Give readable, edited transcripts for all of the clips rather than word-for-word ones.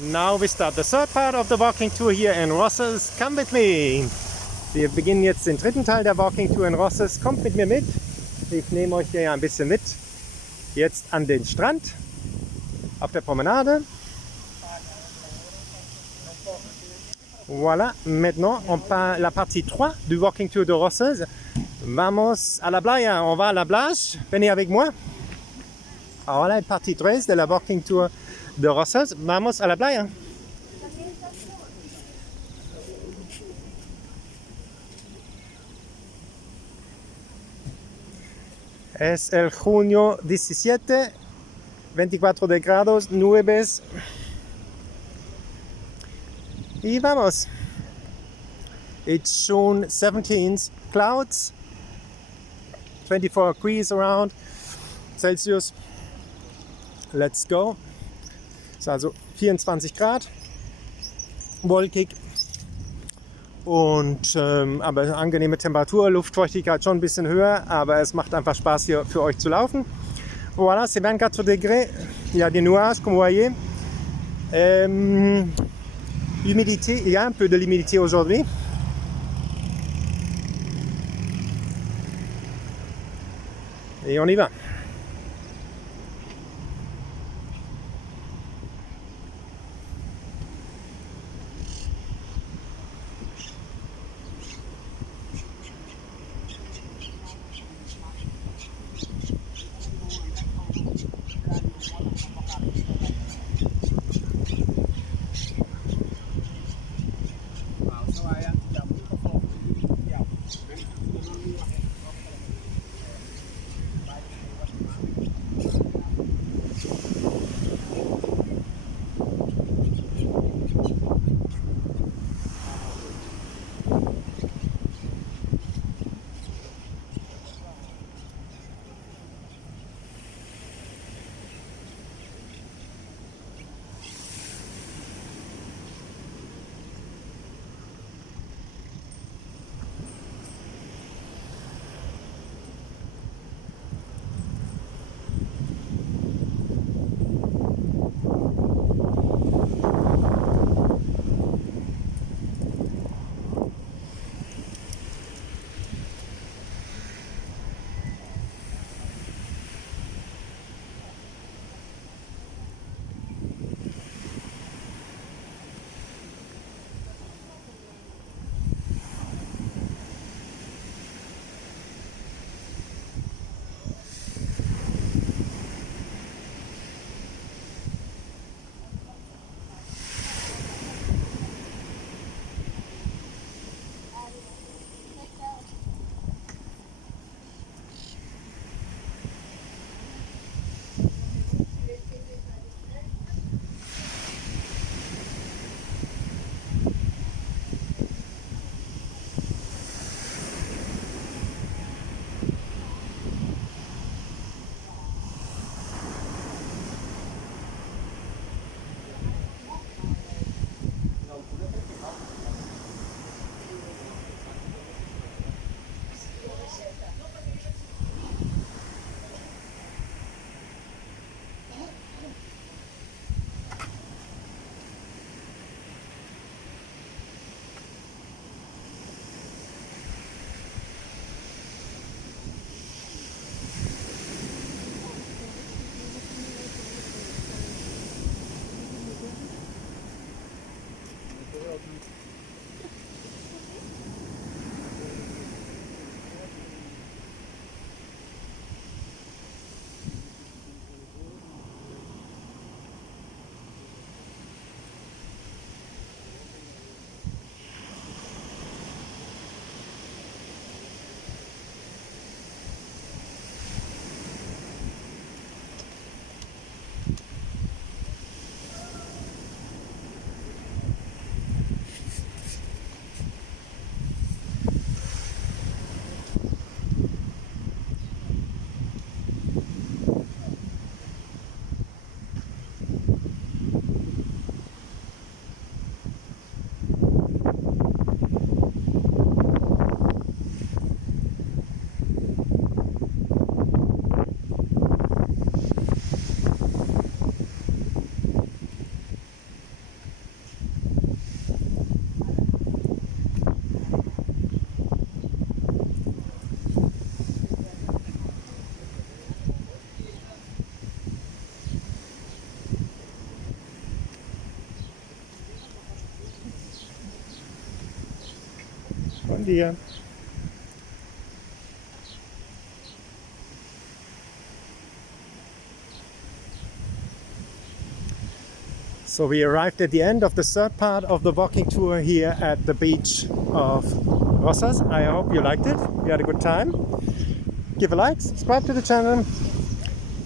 Now we start the third part of the walking tour here in Rosses. Come with me! Wir beginnen jetzt den dritten Teil der Walking Tour in Rosses. Kommt mit mir mit. Ich nehme euch hier ein bisschen mit. Jetzt an den Strand, auf der Promenade. Voilà, maintenant on part la partie 3 du Walking Tour de Rosses. Vamos a la playa, on va à la plage. Venez avec moi. Ahora la partie 3 de la Walking Tour de Rosses. Vamos a la playa. Es el junio 17, 24 grados, nubes. Y vamos. It's June 17th, clouds, 24 degrees around Celsius. Let's go. Ist also 24 Grad, wolkig und aber angenehme Temperatur, Luftfeuchtigkeit schon ein bisschen höher, aber es macht einfach Spaß hier für euch zu laufen. Voilà, c'est 24 degrés, il y a des nuages comme vous voyez. Humidité, il y a un peu de l'humidité aujourd'hui. Et on y va. Buen día. So we arrived at the end of the third part of the walking tour here at the beach of Rosas. I hope you liked it. You had a good time. Give a like, subscribe to the channel,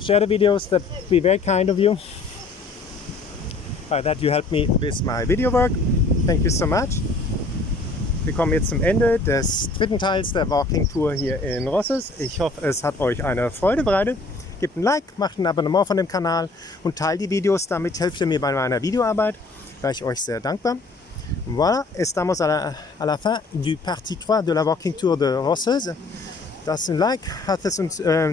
share the videos. That'd be very kind of you. By that you help me with my video work. Thank you so much. Wir kommen jetzt zum Ende des dritten Teils der Walking Tour hier in Rosses. Ich hoffe, es hat euch eine Freude bereitet. Gebt ein Like, macht ein Abonnement von dem Kanal und teilt die Videos. Damit helft ihr mir bei meiner Videoarbeit. Da ich euch sehr dankbar. Voilà, estamos à la fin du partie 3 de la Walking Tour de Rosses. Das un like,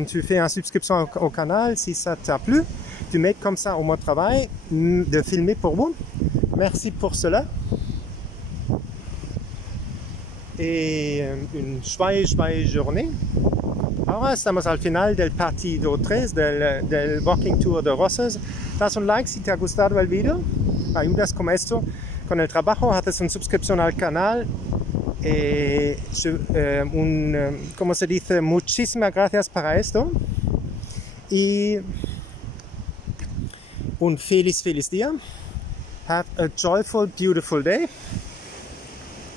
tu fais une subscription au canal si ça t'a plu. Tu m'aides comme ça au mon travail de filmer pour vous. Merci pour cela. Et une joyeuse journée. Ahora estamos al final del partido 3 del Walking Tour de Rosas. Das un like si te ha gustado el video. Ayudas como esto con el trabajo. Haces una suscripción al canal. Como se dice, muchísimas gracias para esto. Y un feliz día. Have a joyful, beautiful day.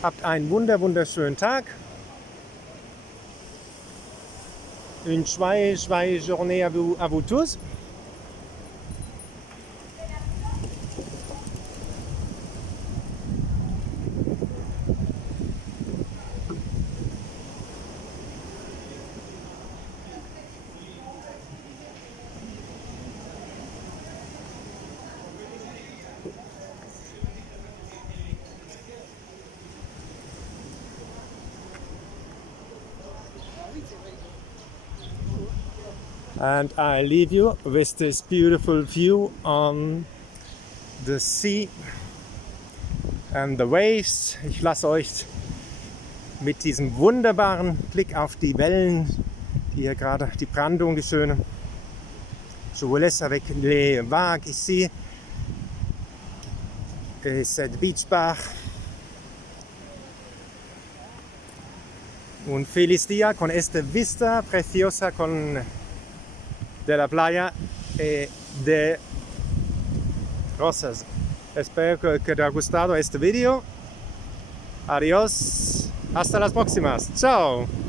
Habt einen wunderschönen Tag. Une joyeuse journée à vous tous. And I leave you with this beautiful view on the sea and the waves. Ich lasse euch mit diesem wunderbaren Blick auf die Wellen, die hier gerade, die Brandung, die schöne. Je vous laisse avec les vagues ici et cette beach bar. Un feliz día con esta vista preciosa de la playa de Rosas. Espero que te haya gustado este video. Adiós. Hasta las próximas. Chao.